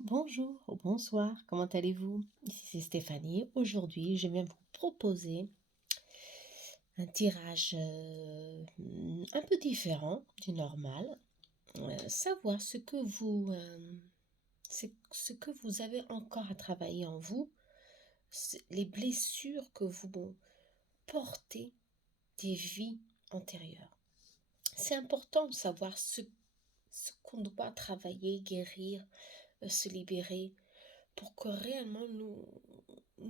Bonjour ou bonsoir, comment allez-vous? Ici c'est Stéphanie. Aujourd'hui, je viens vous proposer un tirage un peu différent du normal. Savoir ce que vous avez encore à travailler en vous, les blessures que vous portez des vies antérieures. C'est important de savoir ce qu'on doit travailler, guérir, se libérer pour que réellement nous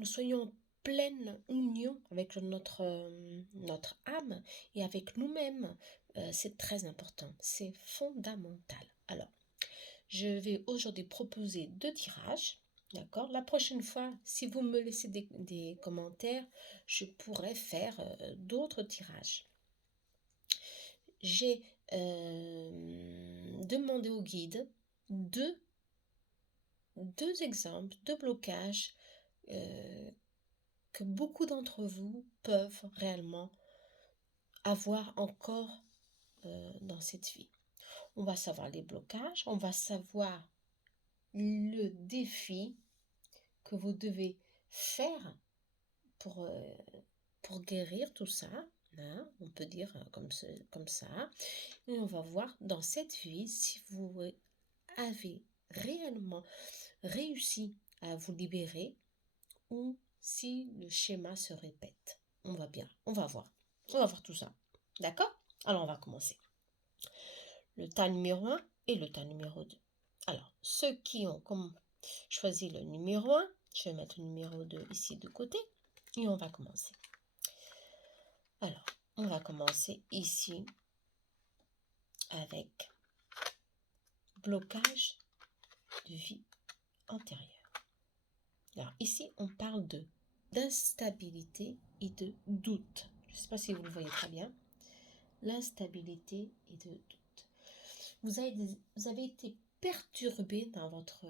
soyons en pleine union avec notre âme et avec nous-mêmes. C'est très important, c'est fondamental. Alors, je vais aujourd'hui proposer 2 tirages, d'accord? La prochaine fois, si vous me laissez des commentaires, je pourrai faire, d'autres tirages. J'ai, demandé au guide 2 exemples de blocages, heu, que beaucoup d'entre vous peuvent réellement avoir encore dans cette vie. On va savoir les blocages, on va savoir le défi que vous devez faire pour, euh, pour guérir tout ça. Hein, on peut dire comme ça. Et on va voir dans cette vie si vous avez réellement réussi à vous libérer ou si le schéma se répète. On va voir. On va voir tout ça. D'accord? Alors, on va commencer. Le tas numéro un et le tas numéro 2. Alors, ceux qui ont choisi le numéro un, je vais mettre le numéro 2 ici de côté et on va commencer. Alors, on va commencer ici avec blocage de vie antérieure. Alors, ici, on parle d'instabilité et de doute. Je ne sais pas si vous le voyez très bien. L'instabilité et de doute. Vous avez été perturbé dans votre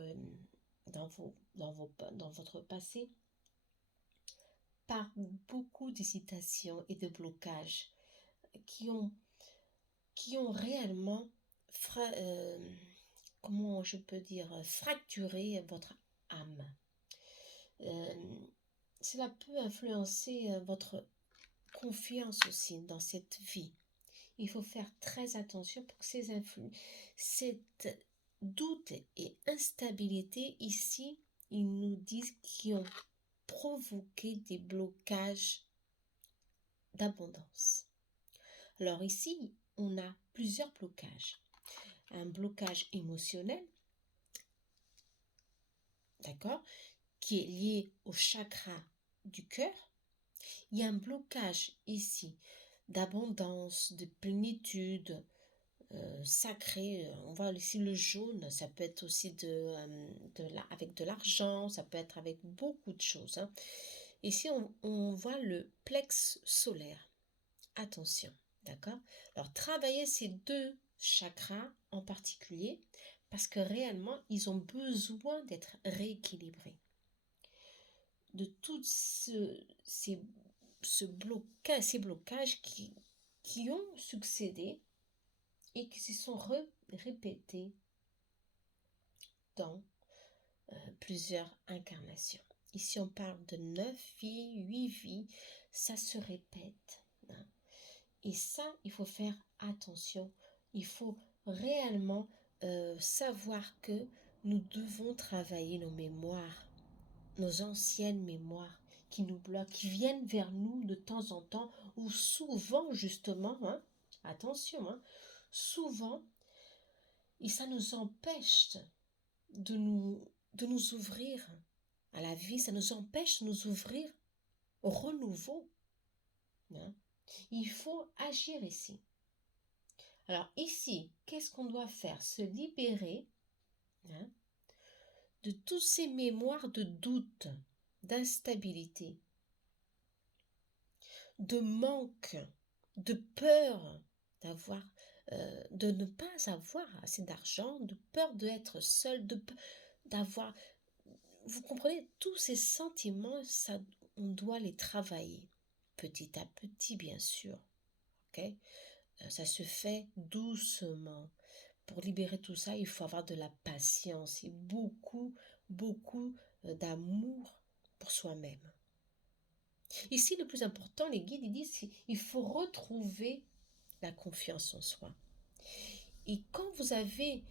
passé par beaucoup d'hésitations et de blocages qui ont, qui ont réellement, comment je peux dire, fracturé votre âme. Cela peut influencer votre confiance aussi dans cette vie. Il faut faire très attention pour que cette doute et instabilité ici, ils nous disent qu'ils ont provoqué des blocages d'abondance. Alors ici, on a plusieurs blocages. Un blocage émotionnel, d'accord, qui est lié au chakra du cœur. Il y a un blocage ici d'abondance, de plénitude, sacré. On voit ici le jaune, ça peut être aussi avec de l'argent, ça peut être avec beaucoup de choses. Hein. Ici, on voit le plex solaire. Attention, d'accord? Alors, travaillez ces deux chakras en particulier parce que réellement, ils ont besoin d'être rééquilibrés. De tous ces blocages qui ont succédé et qui se sont répétés dans plusieurs incarnations. Ici, on parle de 9 vies, 8 vies, ça se répète. Hein. Et ça, il faut faire attention. Il faut réellement savoir que nous devons travailler nos mémoires, nos anciennes mémoires qui nous bloquent, qui viennent vers nous de temps en temps, ou souvent justement, hein, attention, hein, souvent, et ça nous empêche de nous ouvrir à la vie, ça nous empêche de nous ouvrir au renouveau. Hein. Il faut agir ici. Alors ici, qu'est-ce qu'on doit faire? Se libérer hein, de toutes ces mémoires de doute, d'instabilité, de manque, de peur de ne pas avoir assez d'argent, de peur d'être seul, d'avoir. Vous comprenez, tous ces sentiments, ça, on doit les travailler petit à petit, bien sûr. Ok, ça se fait doucement pour libérer tout ça, il faut avoir de la patience et beaucoup, beaucoup d'amour pour soi-même. Ici, le plus important, les guides, ils disent, il faut retrouver la confiance en soi. Et quand vous avez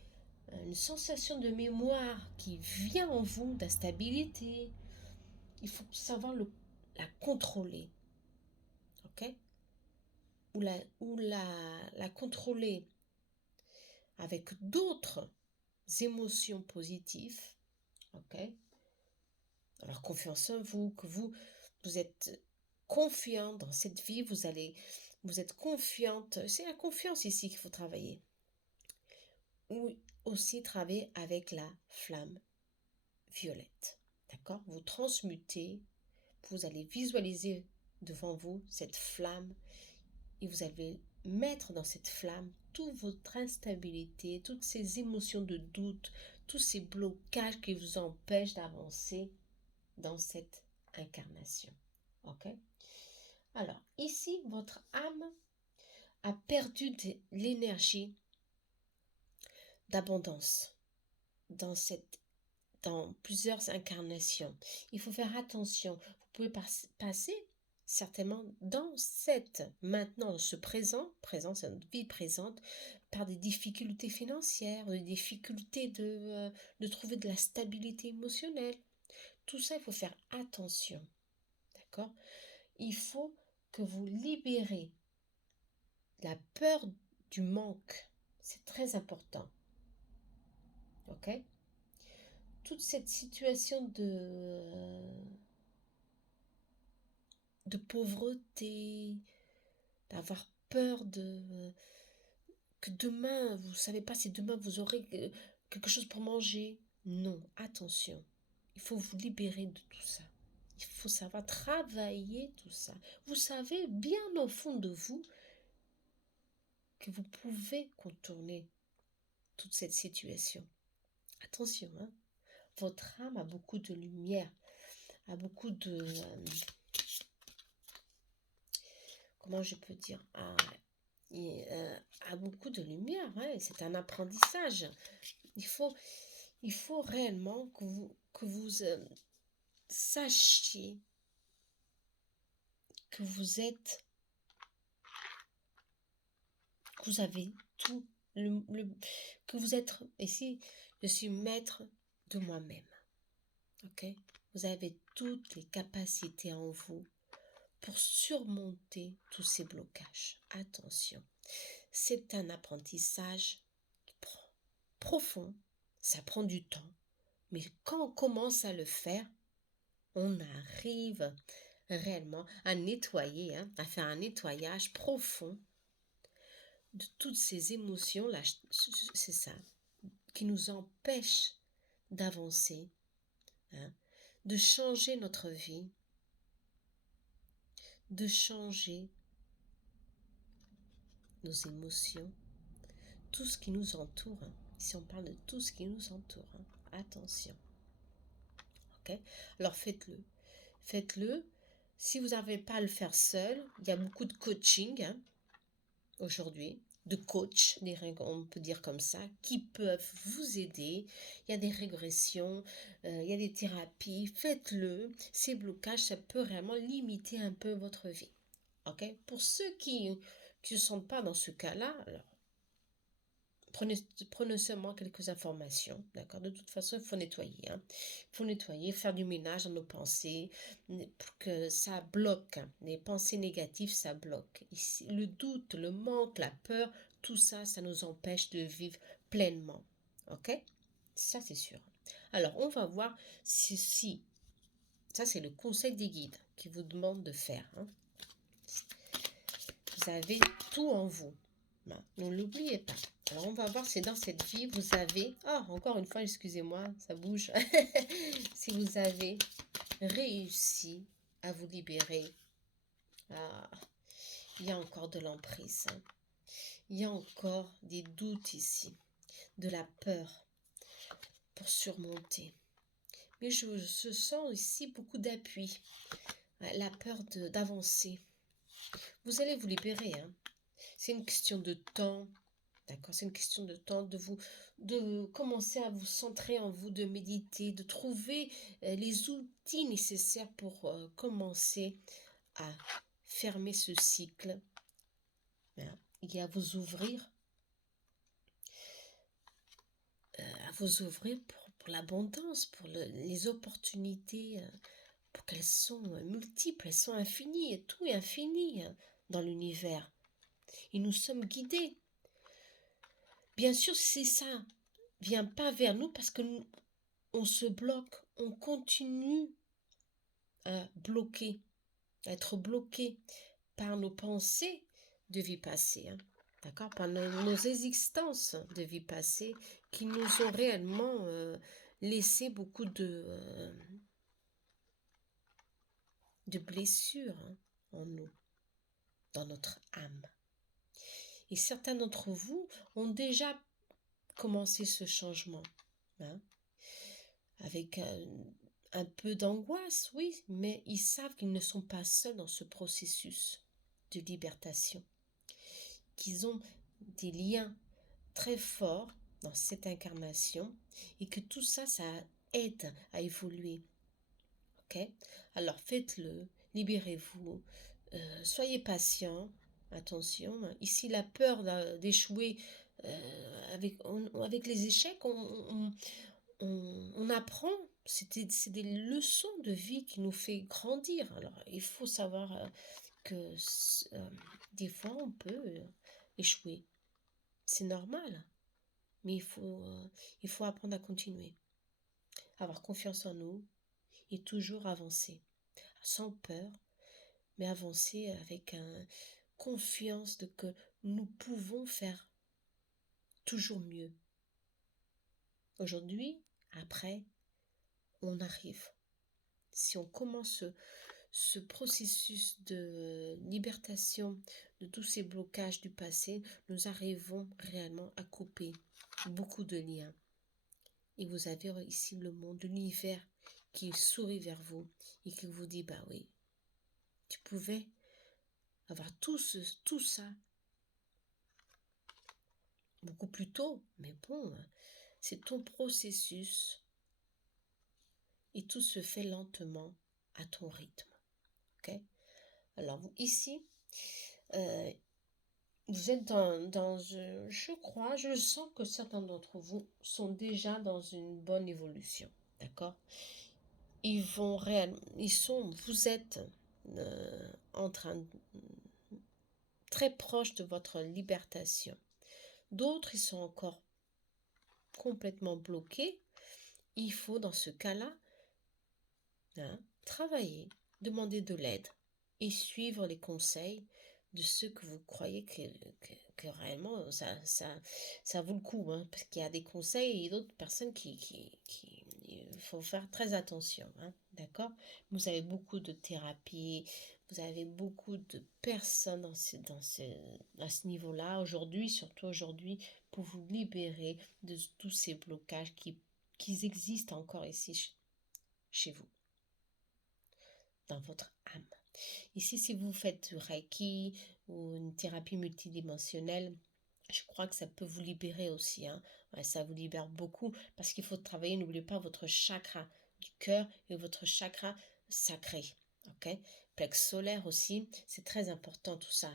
une sensation de mémoire qui vient en vous, d'instabilité, il faut savoir la contrôler. Ok? Ou la contrôler avec d'autres émotions positives. Ok? Alors, confiance en vous, que vous êtes confiant dans cette vie, vous êtes confiante. C'est la confiance ici qu'il faut travailler. Ou aussi travailler avec la flamme violette. D'accord? Vous transmutez, vous allez visualiser devant vous cette flamme et vous allez mettre dans cette flamme toute votre instabilité, toutes ces émotions de doute, tous ces blocages qui vous empêchent d'avancer dans cette incarnation. Ok? Alors, ici, votre âme a perdu de l'énergie d'abondance dans plusieurs incarnations. Il faut faire attention. Vous pouvez passer certainement maintenant, ce présent, cette vie présente, par des difficultés financières, des difficultés de trouver de la stabilité émotionnelle. Tout ça, il faut faire attention. D'accord? Il faut que vous libérez la peur du manque. C'est très important. Ok? Toute cette situation de pauvreté, d'avoir peur que demain, vous ne savez pas si demain vous aurez quelque chose pour manger. Non, attention. Il faut vous libérer de tout ça. Il faut savoir travailler tout ça. Vous savez bien au fond de vous que vous pouvez contourner toute cette situation. Attention, hein. Votre âme a beaucoup de lumière, a beaucoup de... comment je peux dire, a beaucoup de lumière, ouais, c'est un apprentissage. Il faut réellement que vous sachiez que vous êtes, que vous avez tout, que vous êtes, ici, je suis maître de moi-même. Ok? Vous avez toutes les capacités en vous pour surmonter tous ces blocages. Attention, c'est un apprentissage profond, ça prend du temps, mais quand on commence à le faire, on arrive réellement à nettoyer, hein, à faire un nettoyage profond de toutes ces émotions, là, c'est ça, qui nous empêchent d'avancer, hein, de changer notre vie, de changer nos émotions, tout ce qui nous entoure. Hein. Ici, on parle de tout ce qui nous entoure. Hein. Attention. Ok? Alors, faites-le. Faites-le. Si vous n'arrivez pas à le faire seul, il y a beaucoup de coaching hein, aujourd'hui, de coachs, on peut dire comme ça, qui peuvent vous aider. Il y a des régressions, il y a des thérapies. Faites-le. Ces blocages, ça peut vraiment limiter un peu votre vie. Ok? Pour ceux qui ne sont pas dans ce cas-là, alors prenez seulement quelques informations, d'accord? De toute façon, il faut nettoyer, hein. Il faut nettoyer, faire du ménage dans nos pensées, pour que ça bloque. Hein. Les pensées négatives, ça bloque. Ici, le doute, le manque, la peur, tout ça, ça nous empêche de vivre pleinement, ok? Ça, c'est sûr. Alors, on va voir si ça, c'est le conseil des guides qui vous demande de faire, hein. Vous avez tout en vous. Ben, ne l'oubliez pas. Alors, on va voir si dans cette vie, vous avez... Ah, encore une fois, excusez-moi, ça bouge. Si vous avez réussi à vous libérer. Ah, il y a encore de l'emprise. Hein. Il y a encore des doutes ici. De la peur pour surmonter. Mais je sens ici beaucoup d'appui. La peur d'avancer. Vous allez vous libérer. Hein. C'est une question de temps. D'accord? C'est une question de temps, de commencer à vous centrer en vous, de méditer, de trouver les outils nécessaires pour commencer à fermer ce cycle, hein, et à vous ouvrir pour l'abondance, pour les opportunités, pour qu'elles sont multiples, elles sont infinies, et tout est infini dans l'univers. Et nous sommes guidés. Bien sûr, si ça vient pas vers nous, parce que on se bloque, on continue à bloquer, à être bloqué par nos pensées de vie passée, hein, d'accord, par nos existences de vie passée qui nous ont réellement laissé beaucoup de blessures, hein, en nous, dans notre âme. Et certains d'entre vous ont déjà commencé ce changement, hein, avec un peu d'angoisse, oui, mais ils savent qu'ils ne sont pas seuls dans ce processus de libération, qu'ils ont des liens très forts dans cette incarnation et que tout ça, ça aide à évoluer. Ok? Alors faites-le, libérez-vous, soyez patient. Attention, hein. Ici la peur d'échouer avec les échecs, on apprend. C'est des leçons de vie qui nous fait grandir. Alors il faut savoir que des fois on peut échouer. C'est normal, mais il faut apprendre à continuer, avoir confiance en nous et toujours avancer, sans peur, mais avancer avec confiance de que nous pouvons faire toujours mieux. Aujourd'hui, après, on arrive. Si on commence ce processus de libération de tous ces blocages du passé, nous arrivons réellement à couper beaucoup de liens. Et vous avez ici le monde, l'univers qui sourit vers vous et qui vous dit, bah oui, tu pouvais avoir tout ça beaucoup plus tôt, mais bon, c'est ton processus et tout se fait lentement à ton rythme. Ok? Alors ici, vous êtes je crois, je sens que certains d'entre vous sont déjà dans une bonne évolution, d'accord? Vous êtes en train très proche de votre libération. D'autres, ils sont encore complètement bloqués. Il faut dans ce cas-là, hein, travailler, demander de l'aide et suivre les conseils de ceux que vous croyez que réellement ça vaut le coup, hein, parce qu'il y a des conseils et d'autres personnes il faut faire très attention, hein, d'accord? Vous avez beaucoup de thérapies, vous avez beaucoup de personnes à ce niveau-là, aujourd'hui, surtout aujourd'hui, pour vous libérer de tous ces blocages qui existent encore ici chez vous, dans votre âme. Ici, si vous faites du Reiki ou une thérapie multidimensionnelle, je crois que ça peut vous libérer aussi, hein. Ouais, ça vous libère beaucoup parce qu'il faut travailler, n'oubliez pas, votre chakra du cœur et votre chakra sacré. Ok? Plex solaire aussi, c'est très important tout ça.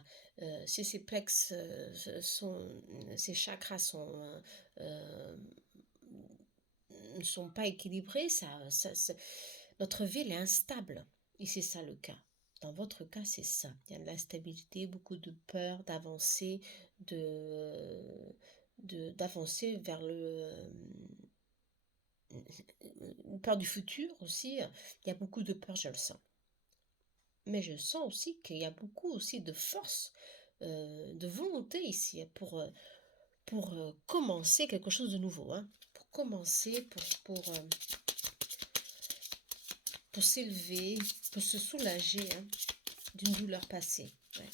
Si ces plex ces chakras ne sont pas équilibrés, notre vie elle est instable. Et c'est ça le cas. Dans votre cas, c'est ça. Il y a de l'instabilité, beaucoup de peur d'avancer, d'avancer vers une peur du futur aussi. Il y a beaucoup de peur, je le sens. Mais je sens aussi qu'il y a beaucoup aussi de force, de volonté ici pour commencer quelque chose de nouveau, hein. Pour commencer, pour s'élever, pour se soulager, hein, d'une douleur passée. Ouais.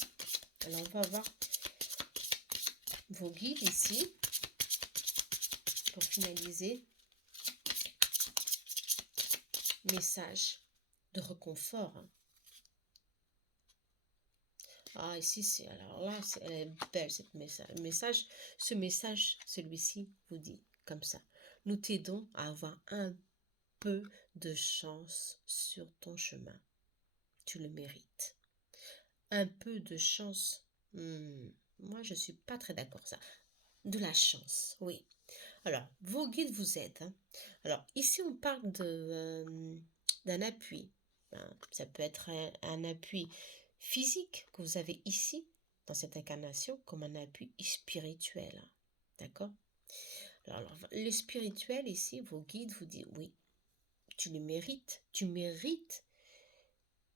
Alors on va voir vos guides ici pour finaliser. Message de réconfort, hein. Ah, ici, c'est alors là, elle est belle, cette ce message, celui-ci vous dit comme ça. Nous t'aidons à avoir un peu de chance sur ton chemin. Tu le mérites. Un peu de chance. Moi, je suis pas très d'accord ça. De la chance, oui. Alors, vos guides vous aident, hein. Alors, ici, on parle d'un appui. Ça peut être un appui physique que vous avez ici, dans cette incarnation, comme un appui spirituel. D'accord? Alors, le spirituel, ici, vos guides vous disent, oui, tu le mérites. Tu mérites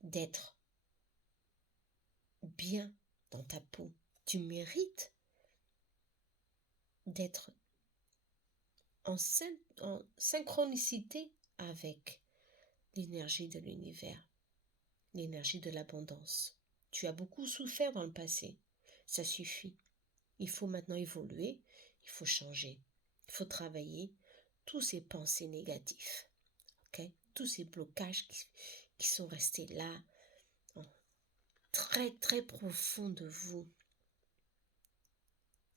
d'être bien dans ta peau. Tu mérites d'être en synchronicité avec l'énergie de l'univers, l'énergie de l'abondance. Tu as beaucoup souffert dans le passé. Ça suffit. Il faut maintenant évoluer, il faut changer, il faut travailler tous ces pensées négatives, ok? Tous ces blocages qui sont restés là, très très profond de vous.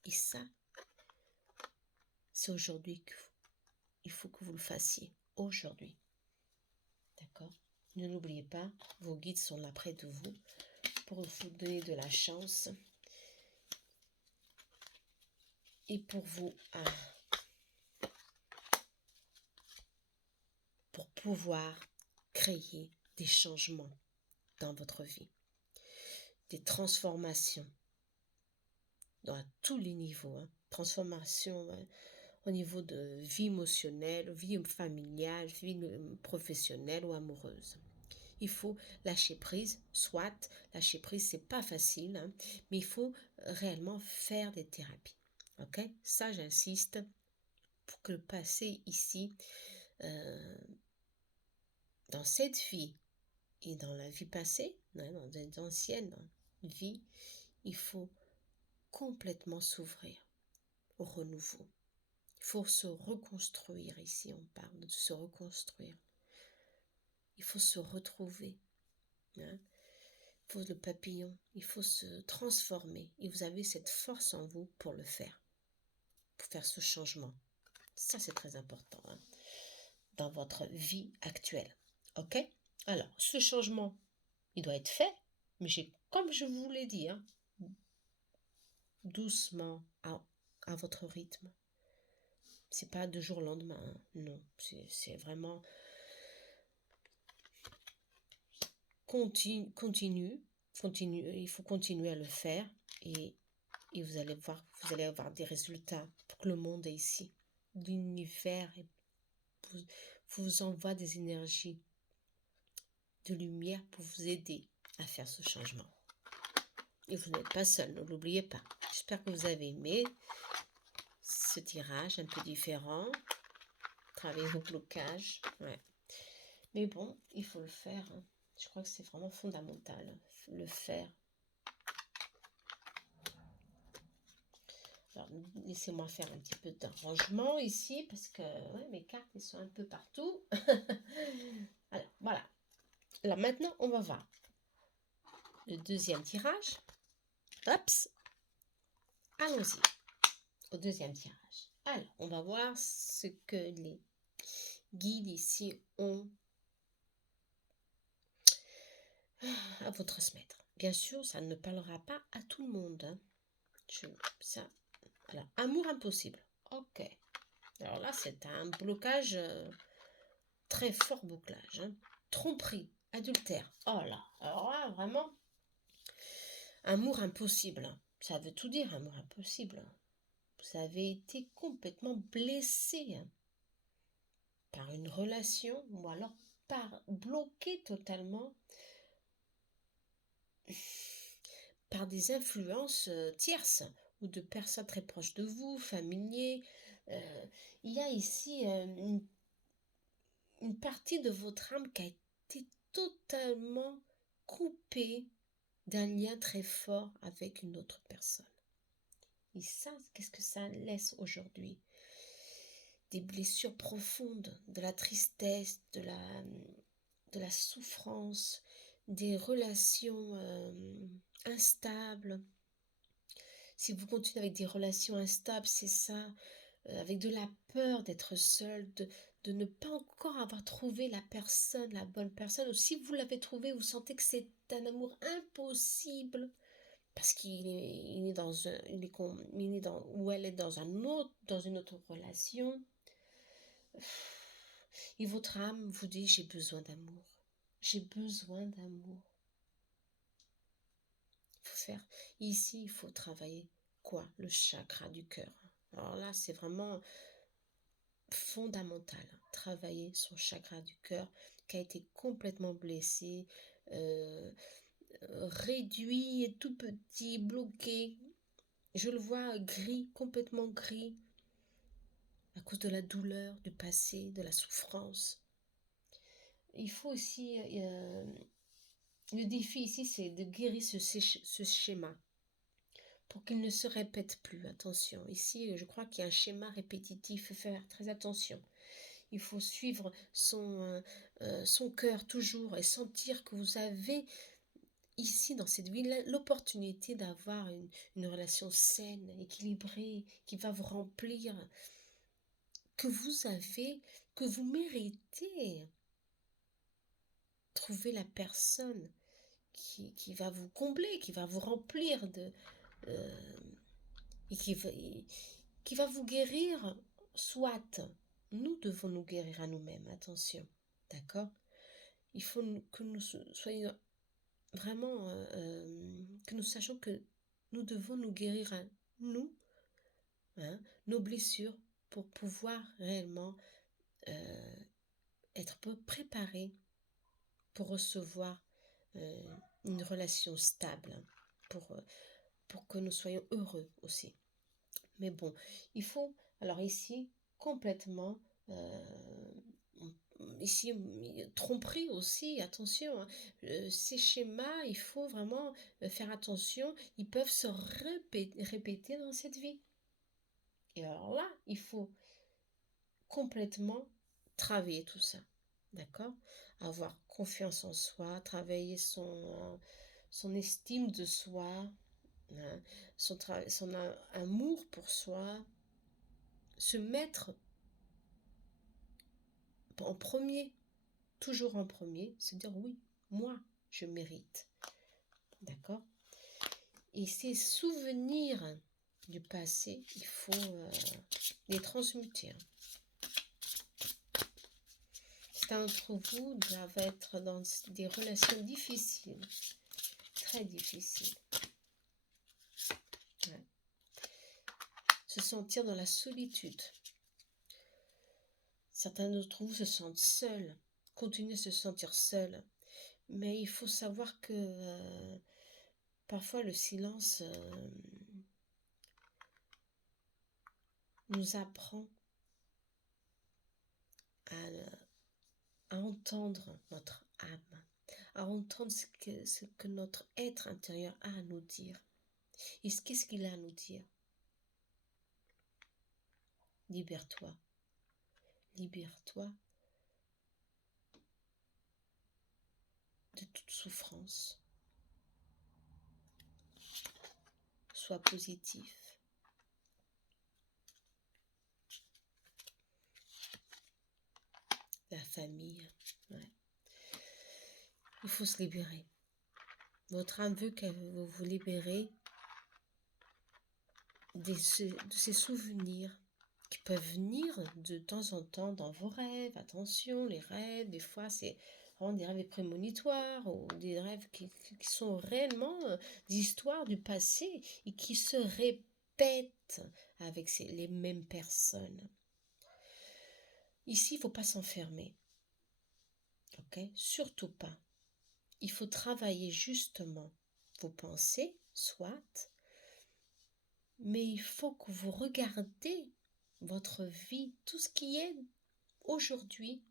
Et ça, c'est aujourd'hui qu'il faut que vous le fassiez. Aujourd'hui. D'accord? Ne l'oubliez pas, vos guides sont là près de vous pour vous donner de la chance et pour vous pour pouvoir créer des changements dans votre vie, des transformations dans tous les niveaux, hein. Transformation au niveau de vie émotionnelle, vie familiale, vie professionnelle ou amoureuse. Il faut lâcher prise, soit lâcher prise, c'est pas facile, hein, mais il faut réellement faire des thérapies. Ok? Ça, j'insiste pour que le passé ici, dans cette vie et dans la vie passée, hein, dans les anciennes vies, il faut complètement s'ouvrir au renouveau. Il faut se reconstruire ici, on parle de se reconstruire. Il faut se retrouver. Hein. Il faut le papillon, il faut se transformer. Et vous avez cette force en vous pour le faire, pour faire ce changement. Ça, c'est très important, hein, dans votre vie actuelle. Ok? Alors, ce changement, il doit être fait, mais comme je vous l'ai dit, hein, doucement, à votre rythme. C'est pas de jour au lendemain, hein. Non, c'est vraiment continue, il faut continuer à le faire et vous allez voir, vous allez avoir des résultats pour que le monde est ici. L'univers vous envoie des énergies de lumière pour vous aider à faire ce changement. Et vous n'êtes pas seul, ne l'oubliez pas. J'espère que vous avez aimé ce tirage un peu différent. Travailler vos blocages. Ouais. Mais bon, il faut le faire. Hein. Je crois que c'est vraiment fondamental. Le faire. Alors, laissez-moi faire un petit peu d'arrangement ici, parce que ouais, mes cartes elles sont un peu partout. Alors, voilà. Alors, maintenant, on va voir le deuxième tirage. Hop. Allons-y au deuxième tirage. Alors, on va voir ce que les guides ici ont à vous transmettre. Bien sûr, ça ne parlera pas à tout le monde. Hein. Alors, amour impossible. Ok. Alors là, c'est un blocage, très fort blocage. Hein. Tromperie, adultère. Oh là, alors là, vraiment, amour impossible. Ça veut tout dire, amour impossible. Vous avez été complètement blessé, hein, par une relation ou alors bloqué totalement par des influences tierces ou de personnes très proches de vous, familiers. Il y a ici une partie de votre âme qui a été totalement coupée d'un lien très fort avec une autre personne. Et ça, qu'est-ce que ça laisse aujourd'hui? Des blessures profondes, de la tristesse, de la souffrance, des relations instables, si vous continuez avec des relations instables, c'est ça, avec de la peur d'être seul, de ne pas encore avoir trouvé la personne, la bonne personne, ou si vous l'avez trouvé, vous sentez que c'est un amour impossible, parce qu'il est dans un, il est dans, ou elle est dans dans une autre relation, et votre âme vous dit, j'ai besoin d'amour, j'ai besoin d'amour. Il faut faire, ici, il faut travailler quoi? Le chakra du cœur. Alors là, c'est vraiment fondamental, travailler son chakra du cœur qui a été complètement blessé, euh, réduit et tout petit, bloqué. Je le vois gris, complètement gris, à cause de la douleur du passé, de la souffrance. Il faut aussi, le défi ici, c'est de guérir ce schéma pour qu'il ne se répète plus. Attention, ici, je crois qu'il y a un schéma répétitif, il faut faire très attention. Il faut suivre son cœur toujours et sentir que vous avez ici dans cette vie l'opportunité d'avoir une relation saine, équilibrée, qui va vous remplir, que vous avez, que vous méritez. Trouver la personne qui va vous combler, qui va vous remplir euh, et qui va vous guérir, soit. Nous devons nous guérir à nous-mêmes, attention, d'accord? Il faut que nous soyons vraiment, que nous sachions que nous devons nous guérir à nous, hein, nos blessures, pour pouvoir réellement euh, être préparés pour recevoir une relation stable, pour que nous soyons heureux aussi. Mais bon, il faut, alors ici, complètement, ici, tromperie aussi, attention, hein. Ces schémas, il faut vraiment faire attention, ils peuvent se répéter dans cette vie. Et alors là, il faut complètement travailler tout ça, d'accord? Avoir confiance en soi, travailler son estime de soi, hein, son amour pour soi, se mettre en premier, toujours en premier, se dire oui, moi, je mérite. D'accord? Et ces souvenirs du passé, il faut les transmuter. Certains d'entre vous doivent être dans des relations difficiles, très difficiles. Ouais. Se sentir dans la solitude. Certains d'entre vous se sentent seuls, continuent à se sentir seuls. Mais il faut savoir que parfois le silence nous apprend à entendre notre âme, à entendre ce que notre être intérieur a à nous dire. Et qu'est-ce qu'il a à nous dire? Libère-toi. Libère-toi de toute souffrance. Sois positif. La famille, ouais. Il faut se libérer. Votre âme veut que vous vous libérez de ces souvenirs qui peuvent venir de temps en temps dans vos rêves. Attention, les rêves, des fois, c'est vraiment des rêves prémonitoires ou des rêves qui sont réellement des histoires du passé et qui se répètent avec les mêmes personnes. Ici, il ne faut pas s'enfermer. Ok? Surtout pas. Il faut travailler justement vos pensées, soit, mais il faut que vous regardez votre vie, tout ce qui est aujourd'hui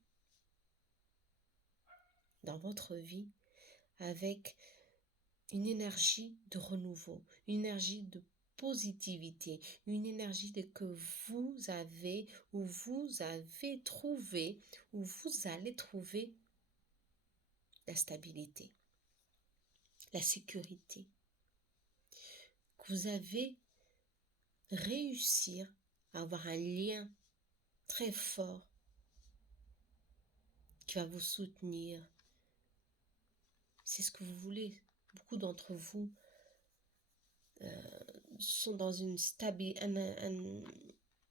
dans votre vie, avec une énergie de renouveau, une énergie de positivité, une énergie que vous avez, ou vous avez trouvé, ou vous allez trouver la stabilité. la sécurité, que vous avez réussir à avoir un lien très fort qui va vous soutenir. C'est ce que vous voulez. Beaucoup d'entre vous sont dans une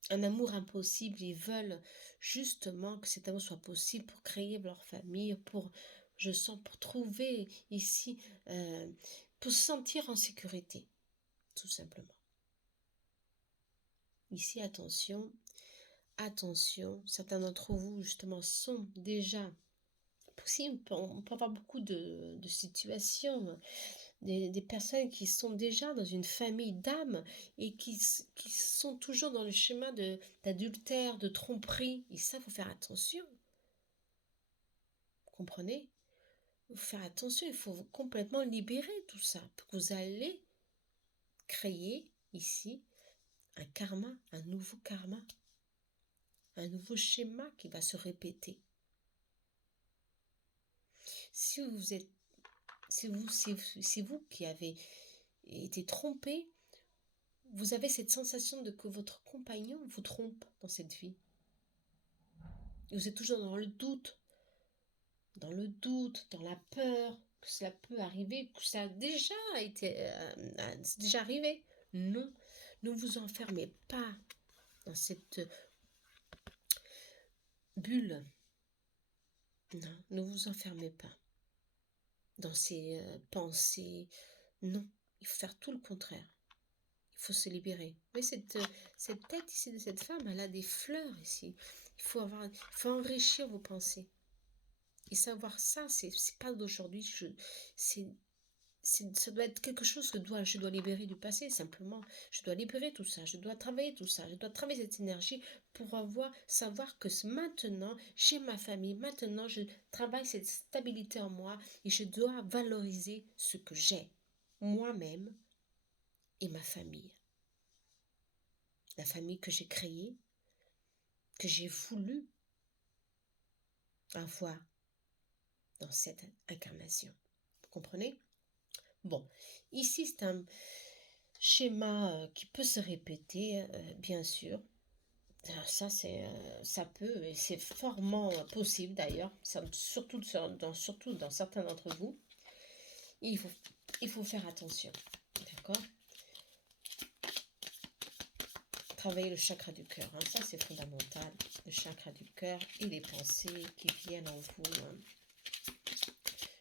un amour impossible. Ils veulent justement que cet amour soit possible pour créer leur famille, pour trouver ici, pour se sentir en sécurité, tout simplement. Ici, attention, certains d'entre vous, justement, sont déjà... Si, on peut avoir beaucoup de situations, des personnes qui sont déjà dans une famille d'âmes et qui sont toujours dans le schéma d'adultère, de tromperie. Et ça, il faut faire attention. Vous comprenez? Il faut faire attention, il faut complètement libérer tout ça. Vous allez créer ici un karma, un nouveau schéma qui va se répéter. Si vous qui avez été trompé, vous avez cette sensation de que votre compagnon vous trompe dans cette vie. Vous êtes toujours dans le doute, dans la peur que cela peut arriver, que ça a déjà c'est déjà arrivé. Non, ne vous enfermez pas dans cette bulle. Non, ne vous enfermez pas dans ces pensées. Non, il faut faire tout le contraire. Il faut se libérer. Mais cette tête ici de cette femme, elle a des fleurs ici. Il faut enrichir vos pensées. Et savoir ça, c'est pas d'aujourd'hui. Ça doit être quelque chose que je dois libérer du passé, simplement. Je dois libérer tout ça. Je dois travailler tout ça. Je dois travailler cette énergie pour savoir que maintenant, j'ai ma famille. Maintenant, je travaille cette stabilité en moi et je dois valoriser ce que j'ai, moi-même et ma famille. La famille que j'ai créée, que j'ai voulu avoir dans cette incarnation. Vous comprenez? Bon, ici c'est un schéma qui peut se répéter, bien sûr. Alors ça peut, et c'est fortement possible d'ailleurs, surtout dans certains d'entre vous. Il faut faire attention, d'accord? Travailler le chakra du cœur, hein, ça c'est fondamental. Le chakra du cœur et les pensées qui viennent en vous. Hein.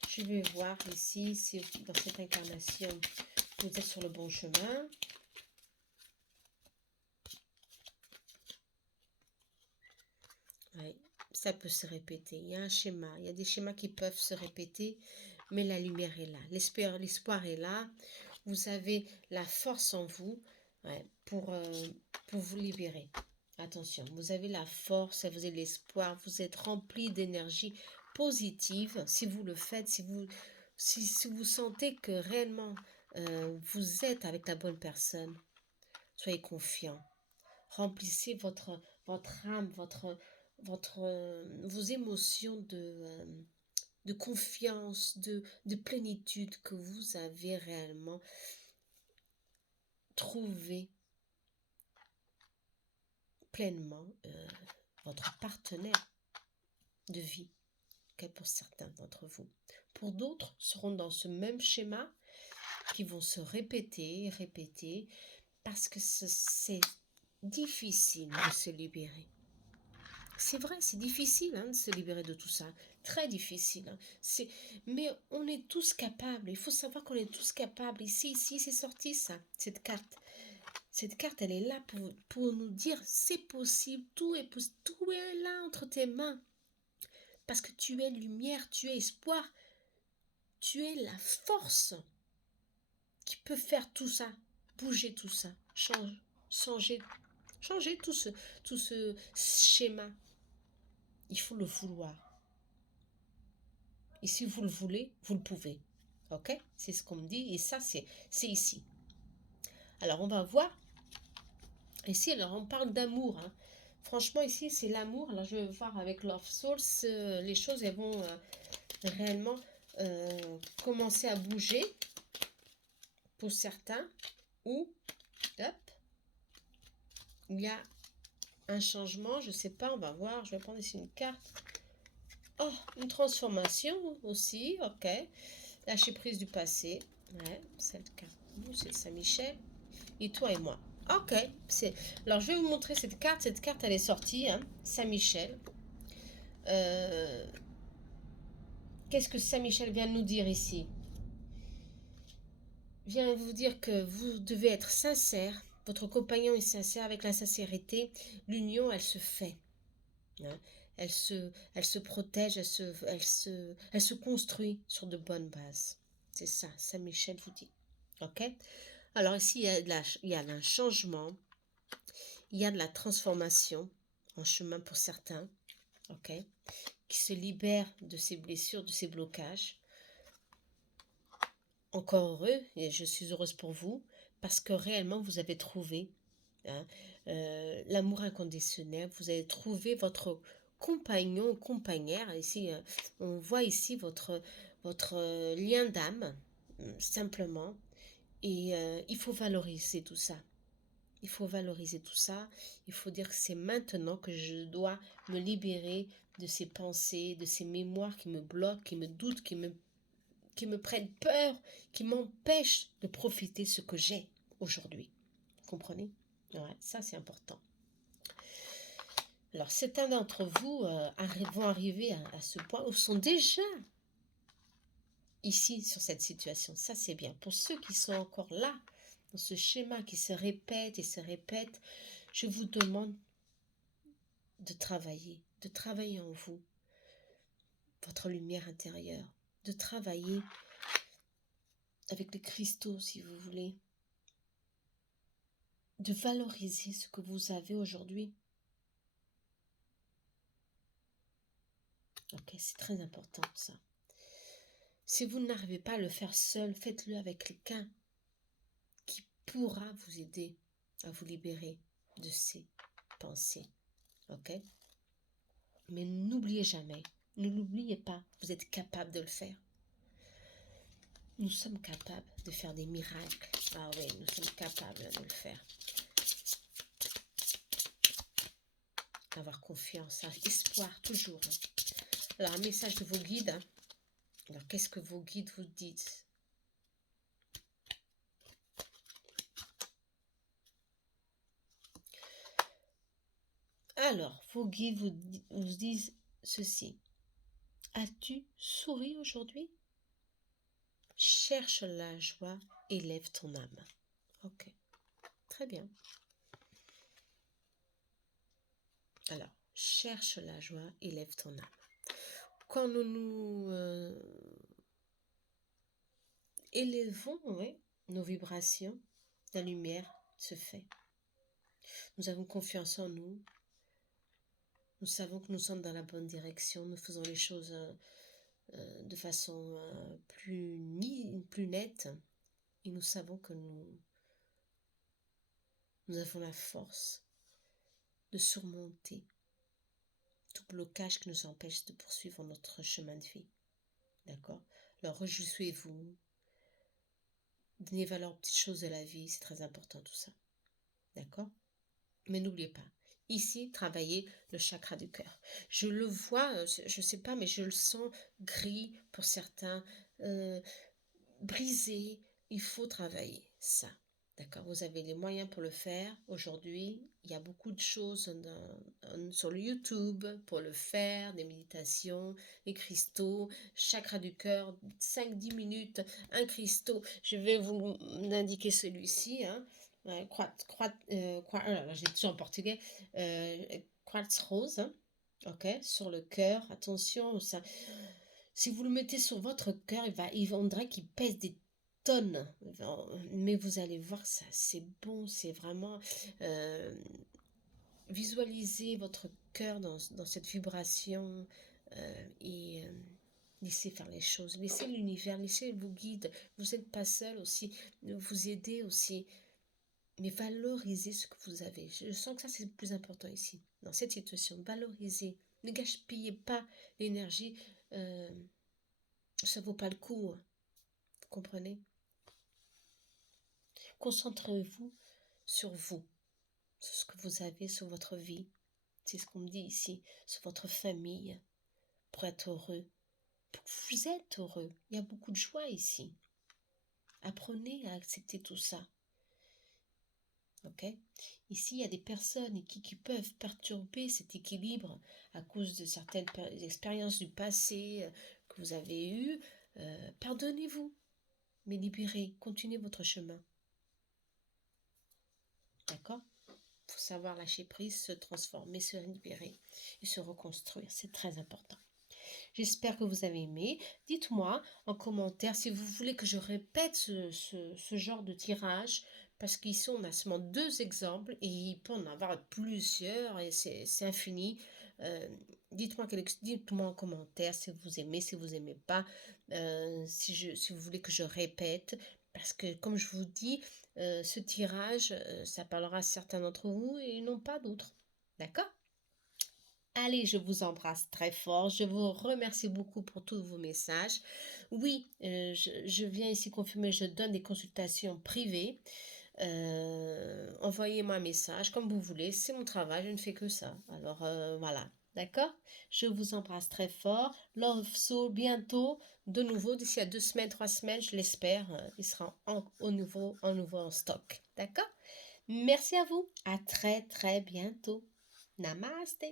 Je vais voir ici si dans cette incarnation, vous êtes sur le bon chemin. Oui, ça peut se répéter. Il y a un schéma. Il y a des schémas qui peuvent se répéter, mais la lumière est là. L'espoir est là. Vous avez la force en vous pour vous libérer. Attention, vous avez la force, vous avez l'espoir, vous êtes rempli d'énergie positive. Si vous le faites, si vous sentez que réellement vous êtes avec la bonne personne, soyez confiant. Remplissez votre âme, vos émotions de confiance, de plénitude que vous avez réellement trouvé pleinement votre partenaire de vie, pour certains d'entre vous. Pour d'autres, seront dans ce même schéma qui vont se répéter, parce que c'est difficile de se libérer. C'est vrai, c'est difficile de se libérer de tout ça. Très difficile. Hein. Mais on est tous capables. Il faut savoir qu'on est tous capables. Ici, c'est sorti ça, cette carte. Cette carte, elle est là pour nous dire c'est possible. Tout est possible. Tout est là entre tes mains. Parce que tu es lumière, tu es espoir. Tu es la force qui peut faire tout ça. Bouger tout ça. Changer tout ce schéma. Il faut le vouloir. Et si vous le voulez, vous le pouvez. Ok? C'est ce qu'on me dit. Et ça, c'est ici. Alors, on va voir. Ici, alors, on parle d'amour. Hein. Franchement, ici, c'est l'amour. Là, je vais voir avec Love Source. Les choses, elles vont réellement commencer à bouger pour certains, ou hop, il y a un changement, je ne sais pas, on va voir, je vais prendre ici une carte. Oh, une transformation aussi, ok. Lâcher prise du passé, ouais, cette carte, c'est Saint-Michel, et toi et moi. Ok, alors je vais vous montrer cette carte elle est sortie, hein, Saint-Michel. Qu'est-ce que Saint-Michel vient de nous dire ici? Vient vous dire que vous devez être sincère, votre compagnon est sincère, avec la sincérité, l'union, elle se fait. Hein. Elle se protège, elle se construit sur de bonnes bases. C'est ça, Saint-Michel vous dit. Ok? Alors ici, il y a un changement, il y a de la transformation en chemin pour certains, ok? Qui se libèrent de ces blessures, de ces blocages. Encore heureux, et je suis heureuse pour vous, parce que réellement vous avez trouvé, hein, l'amour inconditionnel, vous avez trouvé votre compagnon ou compagnère. Ici, on voit ici votre lien d'âme, simplement, et il faut valoriser tout ça. Il faut valoriser tout ça. Il faut dire que c'est maintenant que je dois me libérer de ces pensées, de ces mémoires qui me bloquent, qui me doutent, qui me prennent peur, qui m'empêchent de profiter ce que j'ai aujourd'hui. Vous comprenez? Ouais, ça c'est important. Alors certains d'entre vous vont arriver à ce point ou sont déjà ici sur cette situation. Ça c'est bien. Pour ceux qui sont encore là, dans ce schéma qui se répète et se répète, je vous demande de travailler en vous, votre lumière intérieure, de travailler avec les cristaux si vous voulez, de valoriser ce que vous avez aujourd'hui. Ok, c'est très important ça. Si vous n'arrivez pas à le faire seul, faites-le avec quelqu'un qui pourra vous aider à vous libérer de ces pensées. Ok? Mais n'oubliez jamais, ne l'oubliez pas, vous êtes capable de le faire. Nous sommes capables de faire des miracles. Ah oui, nous sommes capables de le faire. Avoir confiance, espoir toujours. Alors, un message de vos guides. Alors, qu'est-ce que vos guides vous disent? Alors, vos guides vous disent ceci. As-tu souri aujourd'hui? Cherche la joie, élève ton âme. Ok, très bien. Alors, cherche la joie, élève ton âme. Quand nous élevons nos vibrations, la lumière se fait. Nous avons confiance en nous. Nous savons que nous sommes dans la bonne direction. Nous faisons les choses de façon plus nette. Et nous savons que nous avons la force de surmonter tout blocage qui nous empêche de poursuivre notre chemin de vie. D'accord? Alors, réjouissez-vous. Donnez valeur aux petites choses de la vie. C'est très important tout ça. D'accord? Mais n'oubliez pas, ici, travaillez le chakra du cœur. Je le vois, je ne sais pas, mais je le sens gris pour certains, brisé. Il faut travailler ça. D'accord? Vous avez les moyens pour le faire. Aujourd'hui, il y a beaucoup de choses sur le YouTube pour le faire, des méditations, les cristaux, chakra du cœur, 5-10 minutes, un cristaux. Je vais vous indiquer celui-ci. Hein. J'ai tout en portugais. Quartz rose. Hein. Ok, sur le cœur. Attention, ça. Si vous le mettez sur votre cœur, on dirait qu'il pèse des tonnes. Mais vous allez voir ça, c'est bon, c'est vraiment visualiser votre cœur dans cette vibration et laissez faire les choses. Laissez l'univers, laissez vous guider. Vous n'êtes pas seul aussi, vous aidez aussi. Mais valorisez ce que vous avez. Je sens que ça, c'est le plus important ici, dans cette situation. Valorisez. Ne gaspillez pas l'énergie. Ça vaut pas le coup, hein, vous comprenez? Concentrez-vous sur vous, sur ce que vous avez, sur votre vie. C'est ce qu'on me dit ici, sur votre famille, pour être heureux. Vous êtes heureux. Il y a beaucoup de joie ici. Apprenez à accepter tout ça. Ok? Ici, il y a des personnes qui peuvent perturber cet équilibre à cause de certaines expériences du passé que vous avez eues. Pardonnez-vous, mais libérez, continuez votre chemin. D'accord? Il faut savoir lâcher prise, se transformer, se libérer et se reconstruire. C'est très important. J'espère que vous avez aimé. Dites-moi en commentaire si vous voulez que je répète ce genre de tirage, parce qu'ici on a seulement 2 exemples et il peut en avoir plusieurs et c'est infini. Euh, dites-moi en commentaire si vous aimez, si vous aimez pas, si vous voulez que je répète. Parce que comme je vous dis, ce tirage, ça parlera à certains d'entre vous et non pas d'autres. D'accord? Allez, je vous embrasse très fort. Je vous remercie beaucoup pour tous vos messages. Oui, je viens ici confirmer, je donne des consultations privées. Envoyez-moi un message comme vous voulez. C'est mon travail, je ne fais que ça. Alors voilà, d'accord? Je vous embrasse très fort. Love Soul, bientôt, de nouveau, d'ici à 2 semaines, 3 semaines, je l'espère, il sera en nouveau en stock. D'accord? Merci à vous. À très très bientôt. Namaste.